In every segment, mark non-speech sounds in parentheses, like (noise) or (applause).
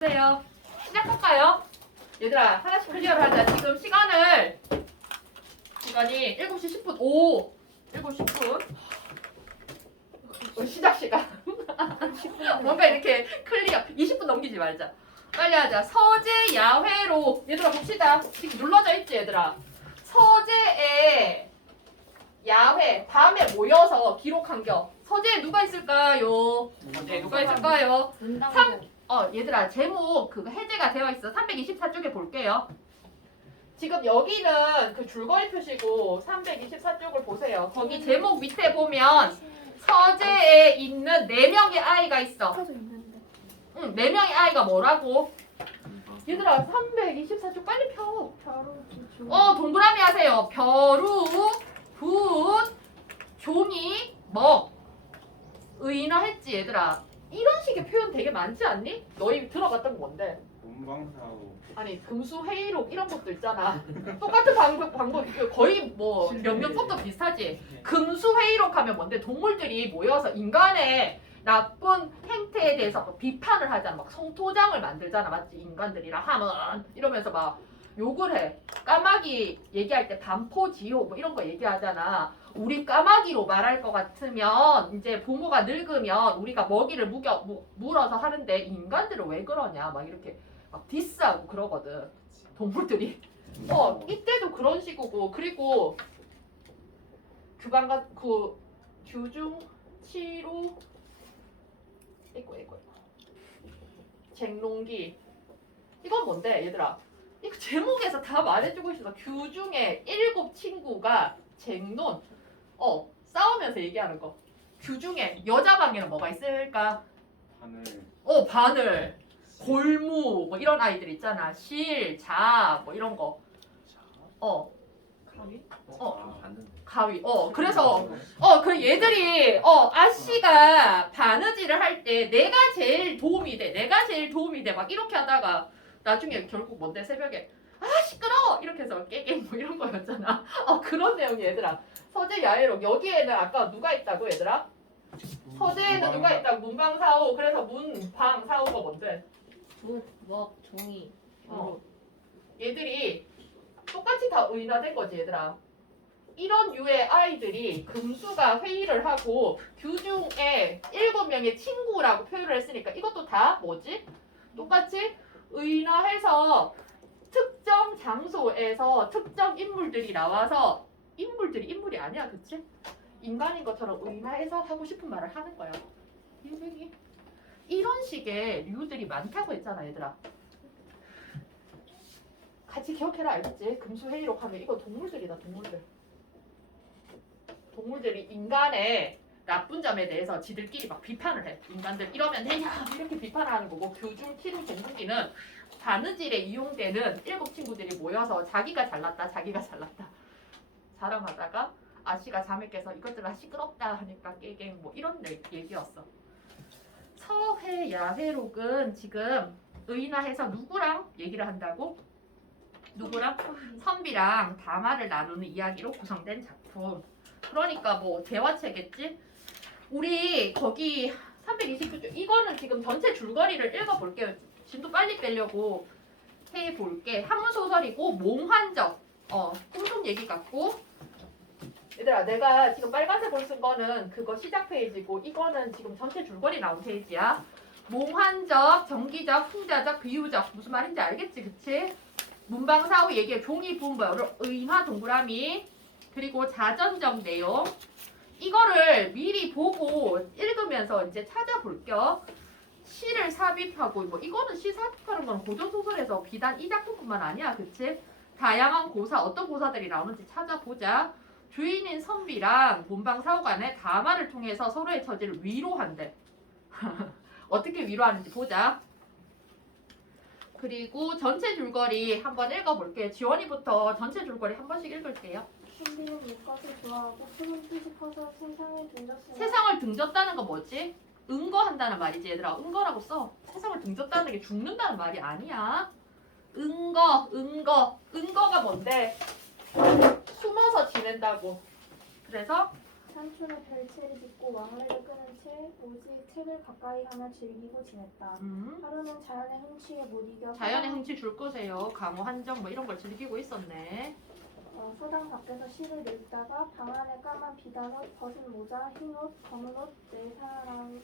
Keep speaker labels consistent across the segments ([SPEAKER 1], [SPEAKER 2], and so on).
[SPEAKER 1] 보세요. 시작할까요? 얘들아 하나씩 클리어를 하자. 지금 시간을 시간이 7시 10분 5 7시 10분 어, 시작 시간 (laughs) 뭔가 이렇게 클리어 20분 넘기지 말자. 빨리 하자. 서재 야회로 얘들아 봅시다. 지금 눌러져 있지 얘들아. 서재에 야회 밤에 모여서 기록한 겨. 서재에 누가 있을까요? 서재에 누가 있을까요? 삼- 어, 얘들아, 제목 그거 해제가 되어 있어. 324쪽에 볼게요. 지금 여기는 그 줄거리 표시고 324쪽을 보세요. 거기 제목 밑에 보면 서재에 있는 4명의 아이가 있어.
[SPEAKER 2] 켜져 있는데.
[SPEAKER 1] 응, 4명의 아이가 뭐라고? 얘들아, 324쪽 빨리 펴.
[SPEAKER 2] 벼루 기준.
[SPEAKER 1] 어, 동그라미 하세요. 벼루, 붓, 종이, 먹. 의인화 했지, 얘들아. 이런 식의 표현 되게 많지 않니? 너희 들어봤던 거 뭔데?
[SPEAKER 3] 문방사우
[SPEAKER 1] 아니 금수 회의록 이런 것도 있잖아. (laughs) 똑같은 방법 방법 거의 뭐 명령법도 비슷하지. 금수 회의록 하면 뭔데 동물들이 모여서 인간의 나쁜 행태에 대해서 막 비판을 하잖아. 막 성토장을 만들잖아, 맞지? 인간들이랑 하면 이러면서 막 욕을 해. 까마귀 얘기할 때 반포지호 뭐 이런 거 얘기하잖아. 우리 까마귀로 말할 것 같으면 이제 부모가 늙으면 우리가 먹이를 무겨 무, 물어서 하는데 인간들은 왜 그러냐? 막 이렇게 막 디스하고 그러거든. 동물들이. 어 이때도 그런 식이고. 그리고 규방가 그 규중 치루 이거 이거 쟁롱기. 이건 뭔데 얘들아? 이거 제목에서 다 말해주고 있어 규중에 일곱 친구가 쟁론 어 싸우면서 얘기하는 거 규중에 여자 방에는 뭐가 있을까
[SPEAKER 3] 바늘
[SPEAKER 1] 어 바늘 골무 뭐 이런 아이들 있잖아 실, 자, 뭐 이런 거. 어,
[SPEAKER 2] 가위?
[SPEAKER 1] 어.
[SPEAKER 3] 봤는데
[SPEAKER 1] 가위. 어, 그래서 어, 그 얘들이 어, 아씨가 바느질을 할 때 내가 제일 도움이 돼. 내가 제일 도움이 돼. 막 이렇게 하다가 나중에 결국 뭔데 새벽에 아, 시끄러워. 이렇게 해서 깨갱 뭐 이런 거였잖아. (laughs) 어, 그런 내용이 얘들아. 서재 야외록 여기에는 아까 누가 있다고 얘들아? 서재에는 누가 있다고? 문방 사오. 그래서 문방 사오가 뭔데?
[SPEAKER 2] 붓, 먹, 종이.
[SPEAKER 1] 어. 얘들이 똑같이 다 의인화된 거지 얘들아. 이런 유의 아이들이 금수가 회의를 하고 규중에 일곱 명의 친구라고 표현을 했으니까 이것도 다 뭐지? 똑같이 의인화해서 특정 장소에서 특정 인물들이 나와서 인물들이 인물이 아니야, 그치? 인간인 것처럼 의인화해서 하고 싶은 말을 하는 거야. 인생이 이런 식의 류들이 많다고 했잖아, 얘들아. 같이 기억해라 알겠지? 금수 회의록 하면 이거 동물들이다 동물들. 동물들이 인간의 나쁜 점에 대해서 지들끼리 막 비판을 해. 인간들 이러면 되냐 이렇게 비판을 하는 거고 교중 키로 동물기는 바느질에 이용되는 일곱 친구들이 모여서 자기가 잘났다 자기가 잘났다 자랑하다가 아씨가 자매 깨서 이것들아 시끄럽다 하니까 깨갱 뭐 이런 얘- 얘기였어. 서회 야회록은 지금 의인화해서 누구랑 얘기를 한다고? 누구랑? 선비랑 담화를 나누는 이야기로 구성된 작품. 그러니까 뭐 대화체겠지? 우리 거기 329쪽 이거는 지금 전체 줄거리를 읽어볼게요. 진도 빨리 빼려고 해볼게. 한문 소설이고 몽환적 어 꿈속 얘기 같고 얘들아 내가 지금 빨간색으로 쓴 거는 그거 시작 페이지고 이거는 지금 전체 줄거리 나온 페이지야. 몽환적, 정기적, 풍자적, 비유적. 무슨 말인지 알겠지, 그치? 문방사후 얘기해. 종이 분벌 의인화 동그라미 그리고 자전적 내용. 이거를 미리 보고 읽으면서 이제 찾아볼 겸 시를 삽입하고 뭐 이거는 시 삽입하는 건 고전 소설에서 비단 이 작품뿐만 아니야. 그치? 다양한 고사 어떤 고사들이 나오는지 찾아보자 주인인 선비랑 본방 사후 간의 담화를 통해서 서로의 처지를 위로한대 (laughs) 어떻게 위로하는지 보자 그리고 전체 줄거리 한번 읽어볼게요. 지원이부터 전체 줄거리 한 번씩 읽을게요.
[SPEAKER 2] 신비는 물것을 좋아하고 푸른 뜻이 커서 세상에 등졌으나
[SPEAKER 1] 세상을 등졌다는 거 뭐지? 응거한다는 말이지 얘들아. 응거라고 써. 세상을 등졌다는 게 죽는다는 말이 아니야. 응거, 응거. 응거가 뭔데? 지낸다고. 그래서
[SPEAKER 2] 산촌에 별채를 짓고 왕래를 끄는 채 오직 책을 가까이 하며 즐기고 지냈다.
[SPEAKER 1] 음.
[SPEAKER 2] 하루는 자연의 흥취에 못 이겨
[SPEAKER 1] 자연의 흥취 줄 거세요. 강호 한정 뭐 이런 걸 즐기고 있었네.
[SPEAKER 2] 어, 서당 밖에서 시를 읽다가 방 안에 까만 비단옷, 벗은 모자, 흰옷, 검은 옷 네 사람이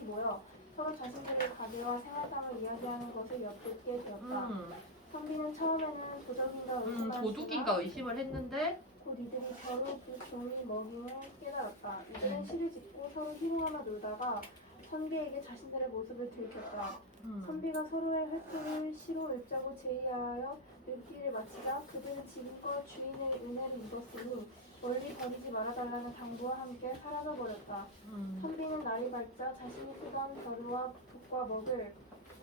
[SPEAKER 2] 모여 서로 자신들의 가게와 생활상을 이야기하는 것을 엿듣게 되었다.
[SPEAKER 1] 음,
[SPEAKER 2] 선비는 처음에는 도적인가
[SPEAKER 1] 음
[SPEAKER 2] 의심하였으나
[SPEAKER 1] 도둑인가 의심을 했는데
[SPEAKER 2] 곧 이들이 겨루 그 종이 먹임을 깨달았다.
[SPEAKER 1] 음.
[SPEAKER 2] 이들은 시를 짓고 서로 희롱하며 놀다가 선비에게 자신들의 모습을 들켰다.
[SPEAKER 1] 음,
[SPEAKER 2] 선비가 서로의 횟수를 시로 읽자고 제의하여 읽기를 마치자 그들은 지금껏 주인의 은혜를 입었으니 멀리 버리지 말아달라는 당부와 함께 사라져버렸다.
[SPEAKER 1] 음,
[SPEAKER 2] 선비는 날이 밝자 자신이 쓰던 벼루와 붓과 먹을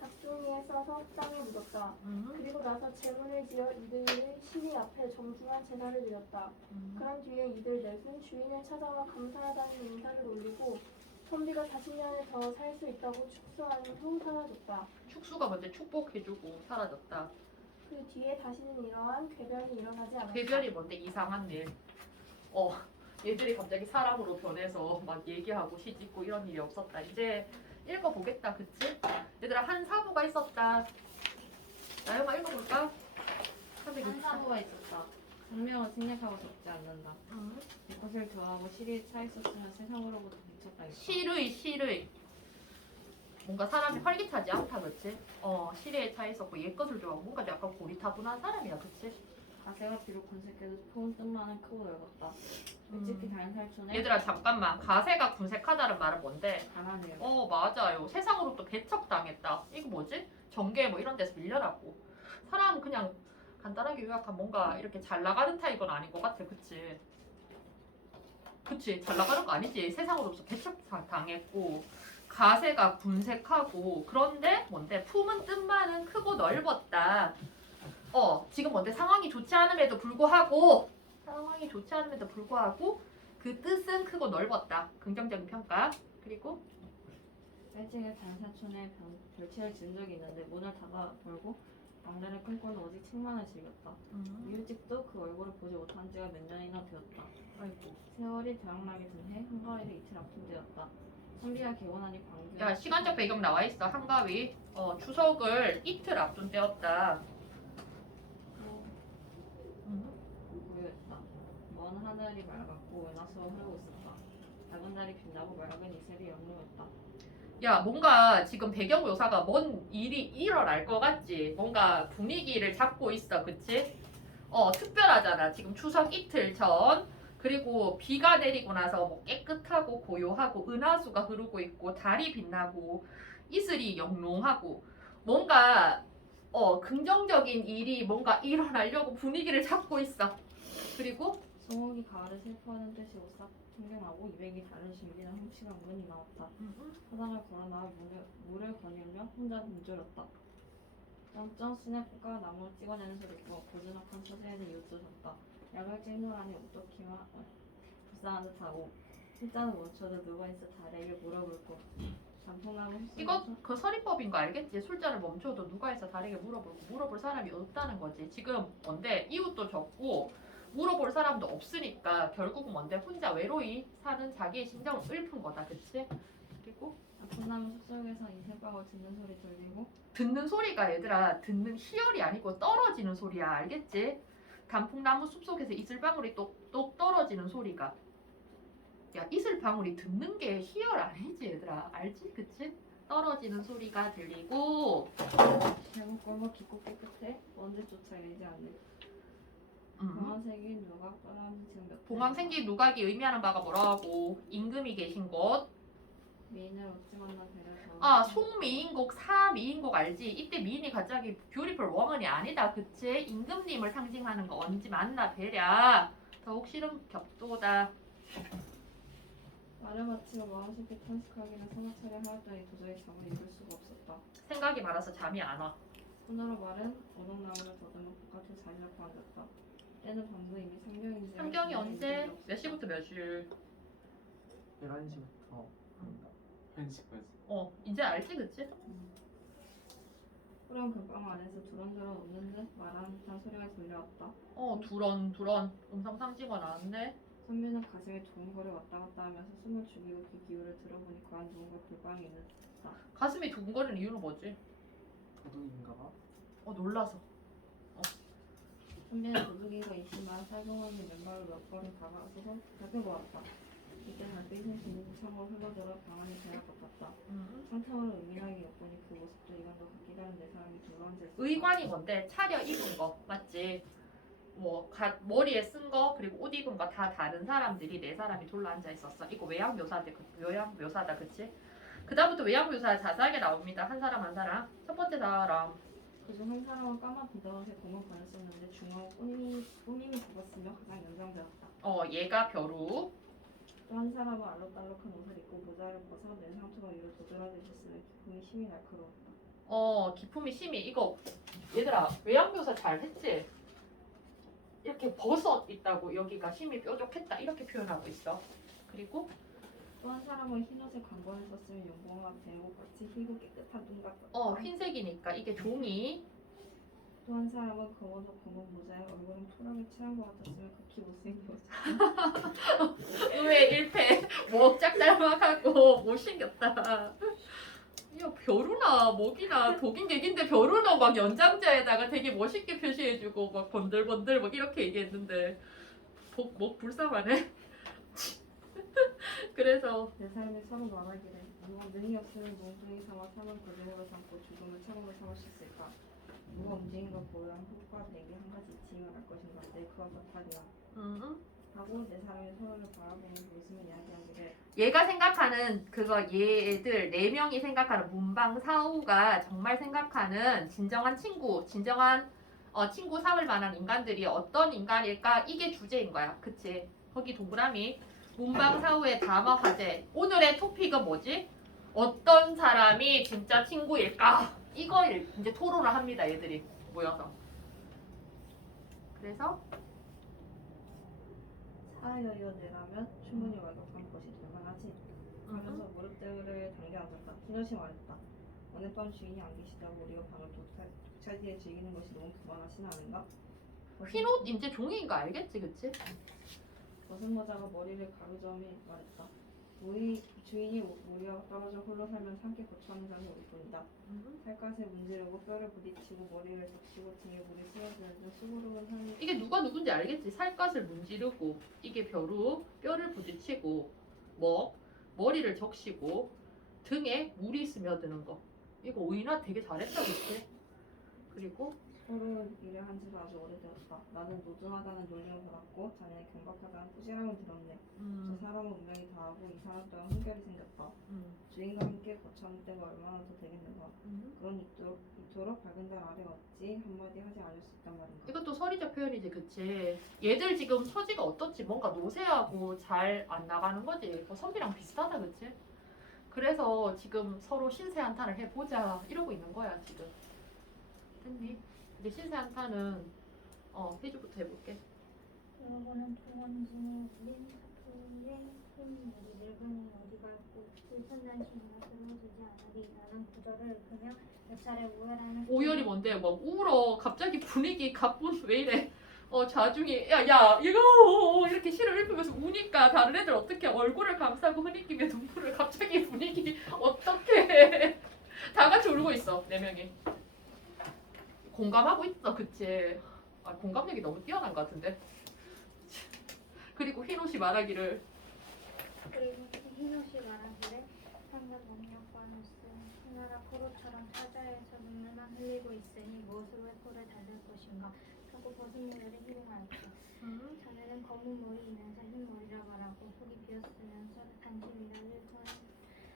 [SPEAKER 2] 싸서 땅에 묻었다.
[SPEAKER 1] 음,
[SPEAKER 2] 그리고 나서 제문을 지어 이들의 시리 앞에 정중한 제사를 드렸다.
[SPEAKER 1] 음.
[SPEAKER 2] 그런 뒤에 이들 넷은 주인을 찾아와 감사하다는 인사를 올리고 선비가 40년을 더 살 수 있다고 축소한 후 사라졌다.
[SPEAKER 1] 축수가 먼저 축복해주고 사라졌다.
[SPEAKER 2] 그 뒤에 다시는 이러한 궤변이 일어나지 않았다.
[SPEAKER 1] 궤변이 뭔데 이상한 일. 어, 얘들이 갑자기 사람으로 변해서 막 얘기하고 시짓고 이런 일이 없었다. 이제 읽어보겠다, 그치? 얘들아 한 사부가 있었다. 나영아 읽어볼까? 364.
[SPEAKER 3] 한사부가 있었다. 생명은 생략하고 적지 않는다.
[SPEAKER 1] 음.
[SPEAKER 3] 이것을 좋아하고 실이 차 있었으면 세상으로부터 미쳤다.
[SPEAKER 1] 실의 실의 뭔가 사람이 활기차지 않다 그치? 어 실에 차 있었고 옛 것을 좋아하고 뭔가 약간 고리타분한 사람이야 그치?
[SPEAKER 3] 가세가 비록 군색해도 푸은 뜻만은 크고 넓었다. 일찍이
[SPEAKER 1] 음.
[SPEAKER 3] 다른 살촌에
[SPEAKER 1] 얘들아 잠깐만 가세가 군색하다는 말은 뭔데?
[SPEAKER 3] 가난해요.
[SPEAKER 1] 어 맞아요 세상으로부터 배척당했다 이거 뭐지? 전개 뭐 이런 데서 밀려났고 사람은 그냥 간단하게 요약하면 뭔가 이렇게 잘 나가는 타입은 아닌 것 같아 그치? 그치 잘 나가는 거 아니지 세상으로부터 배척당했고 가세가 분색하고 그런데 뭔데 품은 뜻만은 크고 넓었다 어 지금 뭔데 상황이 좋지 않음에도 불구하고 상황이 좋지 않음에도 불구하고 그 뜻은 크고 넓었다 긍정적인 평가 그리고
[SPEAKER 3] 일찍이 변- 별채를 지은 적이 있는데 문을 닫아 벌고 왕래를 끊고는 오직 책만을 즐겼다. 이웃집도 그 얼굴을 보지 못한 지가 몇 년이나 되었다.
[SPEAKER 1] 아이고
[SPEAKER 3] 세월이 대학나게 든해 한가위를 이틀 앞둔 되었다. 선비가 개원하니 광주
[SPEAKER 1] 야 시간적 배경 나와 있어 한가위 어 추석을 이틀 앞둔 때였다.
[SPEAKER 3] 먼 하늘이 맑았고 은하수가 흐르고 있었다. 작은 달이 빛나고 맑은 이슬이 영롱했다.
[SPEAKER 1] 야 뭔가 지금 배경 묘사가 뭔 일이 일어날 것 같지? 뭔가 분위기를 잡고 있어 그치? 어 특별하잖아. 지금 추석 이틀 전. 그리고 비가 내리고 나서 뭐 깨끗하고 고요하고 은하수가 흐르고 있고 달이 빛나고 이슬이 영롱하고 뭔가 어 긍정적인 일이 뭔가 일어나려고 분위기를 잡고 있어. 그리고
[SPEAKER 3] 송옥이 가을을 슬퍼하는 듯이 오싹 풍경하고 200이 달을 즐기는 훔치가 문이 나왔다. 사당을 걸어나와 물을, 물을 거닐며 혼자 굶주렸다. 점점 스냅과 나무를 찍어내는 소리고 고즈넉한 서재에는 이웃도 졌다. 약을 어떻게와 어, 불쌍한 듯하고 진짜는 멈춰도 누가 있어 달에게 물어볼고 단풍나무 숲속에서
[SPEAKER 1] 이거 그 서리법인 거 알겠지? 술잔을 멈춰도 누가 해서 다르게 물어볼 물어볼 사람이 없다는 거지. 지금 뭔데 이웃도 적고 물어볼 사람도 없으니까 결국은 뭔데? 혼자 외로이 사는 자기의 심정을 읊은 거다, 그치? 그리고
[SPEAKER 3] 단풍나무 숲속에서 이슬방울 듣는 소리 들리고.
[SPEAKER 1] 듣는 소리가 얘들아 듣는 희열이 아니고 떨어지는 소리야, 알겠지? 단풍나무 숲속에서 이슬방울이 똑똑 떨어지는 소리가. 야 이슬방울이 듣는 게 희열 아니지 얘들아. 알지? 그치? 떨어지는 소리가 들리고.
[SPEAKER 3] 대문 골목 깊고 깨끗해. 먼지조차 일지 않는
[SPEAKER 1] 음.
[SPEAKER 3] 봉황색이 누가 떠나는 지금 몇
[SPEAKER 1] 봉황생기 누각이 의미하는 바가 뭐라고 임금이 계신 곳.
[SPEAKER 3] 미인을 어찌 만나 배려서
[SPEAKER 1] 아 송미인곡 사미인곡 알지? 이때 미인이 갑자기 뷰티풀 워먼이 아니다 그치? 임금님을 상징하는 거 언제 만나 뵈랴 더욱 싫은 격도다
[SPEAKER 3] 말을 마치고 마음쉽게 탄식하기는 사마차례 하였더니 도저히 잠을 이룰 수가 없었다.
[SPEAKER 1] 생각이 많아서 잠이 안 와.
[SPEAKER 3] 손으로 마른 오동나무를 더듬어 바깥에 자리 잡고 앉았다. 때는 밤도 이미 상경인지
[SPEAKER 1] 상경이 언제? 몇 시부터 몇 시?
[SPEAKER 4] 11시부터 1시까지
[SPEAKER 1] 어 이제 알지 그치?
[SPEAKER 3] 푸른 금방 안에서 두런두런 웃는 듯 말하는 듯한 소리가 들려왔다.
[SPEAKER 1] 어 두런 두런 음성 상징어 나왔네
[SPEAKER 3] 선비는 가슴에 두근거려 왔다 갔다 하면서 숨을 죽이고 귀 기울여 들어보니 과연 누군가 불방이 있는 듯했다.
[SPEAKER 1] 가슴이 두근거리는 이유는 뭐지?
[SPEAKER 4] 도둑인가 봐.
[SPEAKER 1] 어 놀라서.
[SPEAKER 3] 선비는 도둑이가 있지만 살금없이 맨발로 몇 걸음 다가서서 다가보았다. 이때 달빛은 진흙이 참으로 흘러들어 방것 같다.
[SPEAKER 1] 음.
[SPEAKER 3] 상태를 의민하게 엿보니 그 모습도 이간과 같기 다른 네 사람이 둘러앉아 있었다.
[SPEAKER 1] 의관이 뭔데 차려 입은 거 맞지? 뭐 가, 머리에 쓴 거 그리고 옷 입은 거 다 다른 사람들이 네 사람이 둘러 앉아 있었어. 이거 외양 묘사인데 그 외양 묘사다 그치? 그다음부터 외양 묘사 자세하게 나옵니다. 한 사람 한 사람. 첫 번째 사람
[SPEAKER 3] 그중 한 사람은 까만 검은 관을 썼는데 중앙 꾸밈이, 꾸밈이 적었으며 가장 연장되었다.
[SPEAKER 1] 어 얘가 벼루.
[SPEAKER 3] 또한 사람은 알록달록한 옷을 입고 모자를 벗어 내 상처가 위로 도드라지셨으며 기품이 심히 날카로웠다.
[SPEAKER 1] 어 기품이 심히 이거 얘들아 외양 묘사 잘 했지? 이렇게 버섯 있다고 여기가 심히 뾰족했다 이렇게 표현하고 있어. 그리고
[SPEAKER 3] 또 한 사람은 흰옷에 관건을 썼으며 용봉과 대고 같이 희고 깨끗한 눈 같았다.
[SPEAKER 1] 어 흰색이니까 이게 종이
[SPEAKER 3] 또 한 사람은 검은옷 검은 모자에 얼굴은 토락에 칠한 것 같았으며 극히 못생겼다.
[SPEAKER 1] 의외 1패 목짝 닮아가고 못생겼다 야 벼루나 목이나 독인 객인데 벼루나 막 연장자에다가 되게 멋있게 표시해주고 막 번들번들 막 이렇게 얘기했는데 목, 목 불쌍하네 (laughs) 그래서
[SPEAKER 3] 내 삶이 서로 말하기를 누가 능이 없으면 몽둥이 삼아 삶을 고정으로 삼고 죽음을 수 있을까? 누가 움직이는 걸 보여 흙과 내게 한 가지 지침을 할 것인가? 내 그와 같하리라.
[SPEAKER 1] 음.
[SPEAKER 3] 하고 내 사람이 서로를 바라보면서 웃으며 이야기하기를
[SPEAKER 1] 얘가 생각하는 그거 얘들 네 명이 생각하는 문방 사우가 정말 생각하는 진정한 친구, 진정한 어, 친구 삼을 만한 인간들이 어떤 인간일까 이게 주제인 거야. 그치? 거기 동그라미 문방 사우의 담화 과제. 오늘의 토픽은 뭐지? 어떤 사람이 진짜 친구일까? 이걸 이제 토론을 합니다. 얘들이 모여서. 그래서
[SPEAKER 3] 사여여 내라면 충분히 완벽한 것이 될 만하지. 하면서 무릎대를 당겨 앉았다. 희노시 말했다. 오늘 밤 주인이 안 계시다고 우리가 방을 독차, 독차지에 즐기는 것이 너무 교만하진 않은가?
[SPEAKER 1] 흰옷 이제 종이인 거 알겠지, 그치?
[SPEAKER 3] 벗은 모자가 머리를 가로저으며 말했다. 우리 주인이 우리와 떨어져 홀로 살면 함께 고쳐하는 자는 우리 뿐이다. 살갗에 문지르고 뼈를 부딪히고 머리를 적시고 등에 물이 등 수고로운 삶이
[SPEAKER 1] 이게 누가 누군지 알겠지? 살갗을 문지르고 이게 벼루 뼈를 부딪히고 먹 머리를 적시고 등에 물이 스며드는 거 이거 오이나 되게 잘했다 그치? 그리고
[SPEAKER 3] 서로 일을 한 지가 아주 오래되었다. 나는 노중하다는 놀림을 받았고 자네는 경박하다는 꾸지람을 들었네. 저
[SPEAKER 1] 음,
[SPEAKER 3] 사람은 운명이 다하고 이 사람 또한 훈결이 생겼다.
[SPEAKER 1] 음,
[SPEAKER 3] 주인과 함께 거처하는 때가 얼마나 더 되겠는가.
[SPEAKER 1] 음.
[SPEAKER 3] 그런 이토록, 이토록 밝은 달 아래 어찌 한마디 하지 않을 수 있단 말인가.
[SPEAKER 1] 이것도 서리적 표현이지 그치? 얘들 지금 처지가 어떻지? 뭔가 노쇠하고 잘 안 나가는 거지 뭐 선비랑 비슷하다 그치? 그래서 지금 서로 신세 한탄을 해보자 이러고 있는 거야 지금 됐니? 이제 신세 한탄은 어 페이지부터 해볼게.
[SPEAKER 5] 여러분은 동원진의 린카토의 흰 머리 늙은이 어디가 있고 불편한 신이나 들어주지 않으리. 라는 구절을 읽으며 몇 차례 오열하는
[SPEAKER 1] 오열이 뭔데? 막 울어. 갑자기 분위기 가뿐 왜 이래? 어 자중이 야야 이거 이렇게 시를 읽으면서 우니까 다른 애들 어떻게 얼굴을 감싸고 흐느끼며 눈물을 갑자기 분위기 어떻게 (laughs) 다 같이 울고 있어 네 명이 공감하고 있어 그치? 아 공감력이 너무 뛰어난 것 같은데. 그리고 흰옷이 말하기를.
[SPEAKER 5] 그리고 흰옷이 말하기를 방금 능력과는 쓴 수나라 포로처럼 타자에서 눈물만 흘리고 있으니 무엇으로 회포를 달랠 것인가? 하고 벗은 모자를 희롱하였다. 자네는 검은 머리 이면서 흰 머리라 말하고 속이 비었으면서 단심이라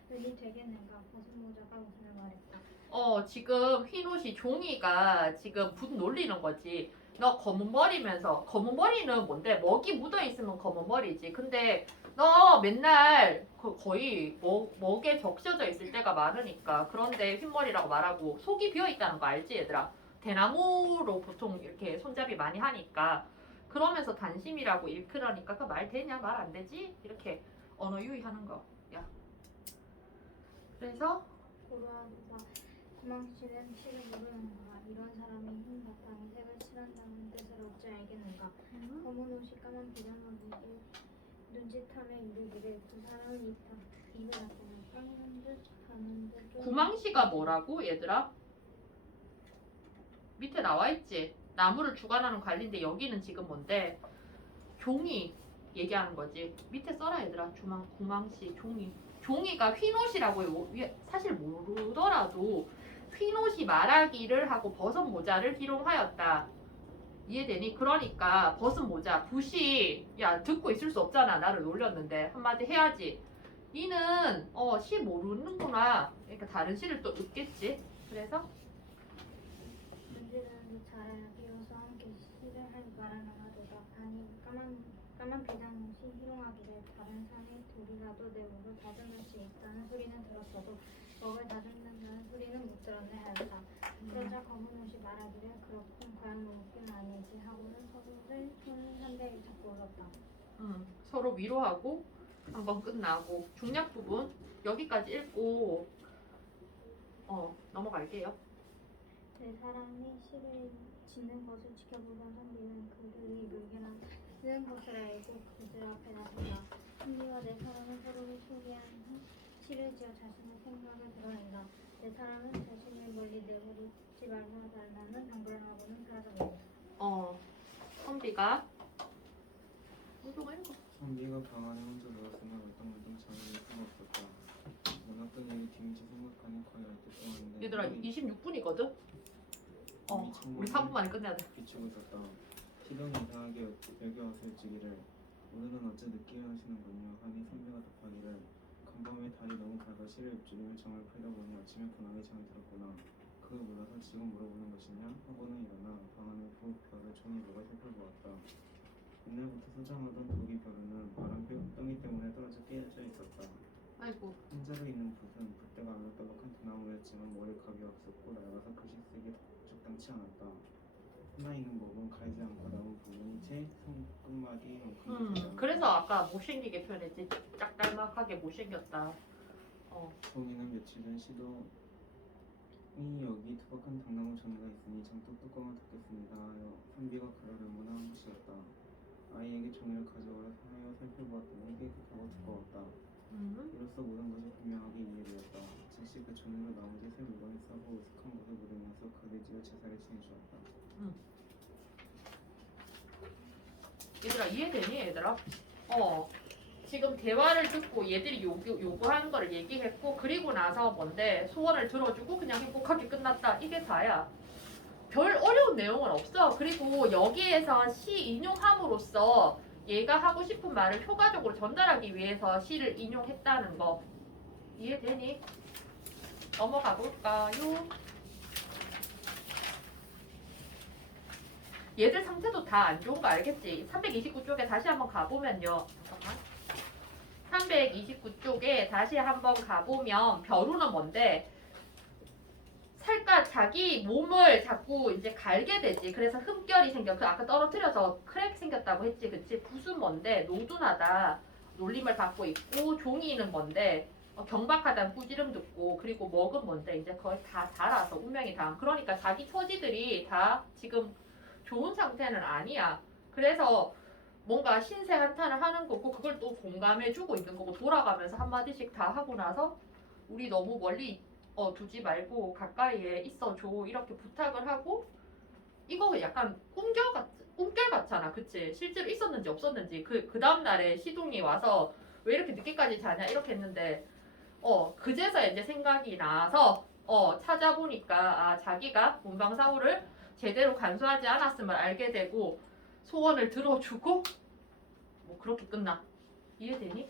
[SPEAKER 5] 일편이 되겠는가? 벗은 모자가 웃으며 말했다.
[SPEAKER 1] 어 지금 흰 옷이 종이가 지금 분 놀리는 거지. 너 검은 머리면서 검은 머리는 뭔데 먹이 묻어 있으면 검은 머리지. 근데 너 맨날 그 거의 먹, 먹에 적셔져 있을 때가 많으니까 그런데 흰머리라고 말하고 속이 비어 있다는 거 알지 얘들아? 대나무로 보통 이렇게 손잡이 많이 하니까 그러면서 단심이라고 일컬으니까 그 말 되냐 말 안 되지 이렇게 언어 유의하는 거. 야. 그래서
[SPEAKER 5] 도망치는 실을 모르는가 이런 사람이 흰 바탕에 색을 칠한다는 뜻을 어찌 알겠는가 검은 옷이 까만 비단 옷이기 눈짓하며 이르기를 두 사람은 입 입을 닫거나 깎는 듯 하는 듯 좀-
[SPEAKER 1] 구망시가 뭐라고 얘들아? 밑에 나와 있지. 나무를 주관하는 관리인데 여기는 지금 뭔데? 종이 얘기하는 거지. 밑에 써라 얘들아. 주망 구망시 종이. 종이가 휘노시라고 위에 사실 모르더라도 휘노시 말하기를 하고 버섯 모자를 희롱하였다. 이해되니? 그러니까 버섯 모자 붓이 야 듣고 있을 수 없잖아. 나를 놀렸는데 한마디 해야지. 이는 어, 시 모르는구나. 그러니까 다른 시를 또 읊겠지. 그래서
[SPEAKER 5] 까만 까만 비단옷이 희롱하기를 다른 산의 돌이라도 내 목을 다듬을 수 있다는 소리는 들었어도 목을 다듬는다는 소리는 못 들었네 하였다. 그러자 검은 옷이 말하기를 그렇군 과연 목은 아니지 하고는 서로를 손을 한대 잡고 울었다.
[SPEAKER 1] 음, 서로 위로하고 한번 끝나고 중략 부분 여기까지 읽고 어 넘어갈게요.
[SPEAKER 5] 네 사람이 시를 짓는 것을 지켜보던 선비는 그들이 물개나 쓰는 것을 알고 그들 앞에 나선다. 선비와 네 사람은 서로를 소개한 후 시를 지어 자신의 생각을 드러낸다. 네 사람은 자신을 멀리 내버리지 말라 달라는 당부하고는 사라졌다.
[SPEAKER 1] 어 선비가 이거가 읽어.
[SPEAKER 4] 선비가 방 안에 혼자 누웠으나 말똥말똥 잠이 숨었었다. 문학던 얘기 뒤미치 생각하니 거의 알듯 동안인데
[SPEAKER 1] 얘들아 26분이거든. 어 우리 4분 만에 끝내야 돼.
[SPEAKER 4] 비추고 있었다. 시동이 이상하게 여겨왔을 지기를 오늘은 어째 늦게 하시는군요 하니 선비가 답하기를 간밤에 달이 너무 밝아 시를 읊조리며 정을 풀려보니 아침에 고나게 잠이 들었구나. 그걸 몰라서 지금 물어보는 것이냐 하고는 일어나 방 안의 부엌별을 종이 보고 살펴보았다. 옛날부터 소장하던 독이 벼루는 바람 덩이 때문에 떨어져 깨어져 있었다.
[SPEAKER 1] 아이고
[SPEAKER 4] 한자로 있는 붓은 붓대가 알록달록한 대나무였지만 머리 각이 없었고 낡아서 글씨 쓰기 적당치 않았다. 하나 있는 법은 갈지 않고 남은 부분이 제손 끝마디만큼
[SPEAKER 1] 음 그래서 아까 못생기게 표현했지. 짝달막하게 못생겼다. 어
[SPEAKER 4] 종이는 며칠 전 시도 이 여기 투박한 당나무 전이가 있으니 장독 뚜껑을 닫겠습니다 하여 선비가 그러려무나 한 것이었다. 아이에게 종이를 가져오라 하여 살펴보았더니 깨끗하고 두꺼웠다.
[SPEAKER 1] 음.
[SPEAKER 4] 이로써 모든 것이 분명하게 이해되었다. 즉시 그 종이로 나머지 새 물건을 싸고 으슥한 것을 묻으면서 그대지어 제사를 지내주었다.
[SPEAKER 1] 얘들아 이해되니 얘들아? 어 지금 대화를 듣고 얘들이 요구, 요구하는 거를 얘기했고 그리고 나서 뭔데 소원을 들어주고 그냥 행복하게 끝났다 이게 다야 별 어려운 내용은 없어 그리고 여기에서 시 인용함으로써 얘가 하고 싶은 말을 효과적으로 전달하기 위해서 시를 인용했다는 거 이해되니? 넘어가 볼까요? 얘들 상태도 다 안 좋은 거 알겠지? 329쪽에 다시 한번 가보면요. 잠깐만. 329쪽에 다시 한번 가보면 벼루는 뭔데? 살까 자기 몸을 자꾸 이제 갈게 되지. 그래서 흠결이 생겨. 그 아까 떨어뜨려서 크랙 생겼다고 했지. 그치? 붓은 뭔데? 노둔하다. 놀림을 받고 있고 종이는 뭔데? 어, 경박하다는 꾸지름 듣고 그리고 먹은 뭔데? 이제 거의 다 달아서 운명이 다. 그러니까 자기 처지들이 다 지금 좋은 상태는 아니야. 그래서 뭔가 신세 한탄을 하는 거고 그걸 또 공감해주고 있는 거고 돌아가면서 한 마디씩 다 하고 나서 우리 너무 멀리 어, 두지 말고 가까이에 있어줘 이렇게 부탁을 하고 이거 약간 꿈결 같 꿈결 같잖아, 그치? 실제로 있었는지 없었는지 그 그 다음 날에 시동이 와서 왜 이렇게 늦게까지 자냐 이렇게 했는데 어 그제서 이제 생각이 나서 어 찾아보니까 아 자기가 문방사후를 제대로 간수하지 않았음을 알게 되고 소원을 들어주고 뭐 그렇게 끝나 이해되니?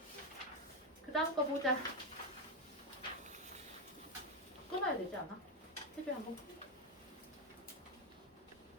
[SPEAKER 1] 그 다음 거 보자 끊어야 되지 않아? 해줘야 한번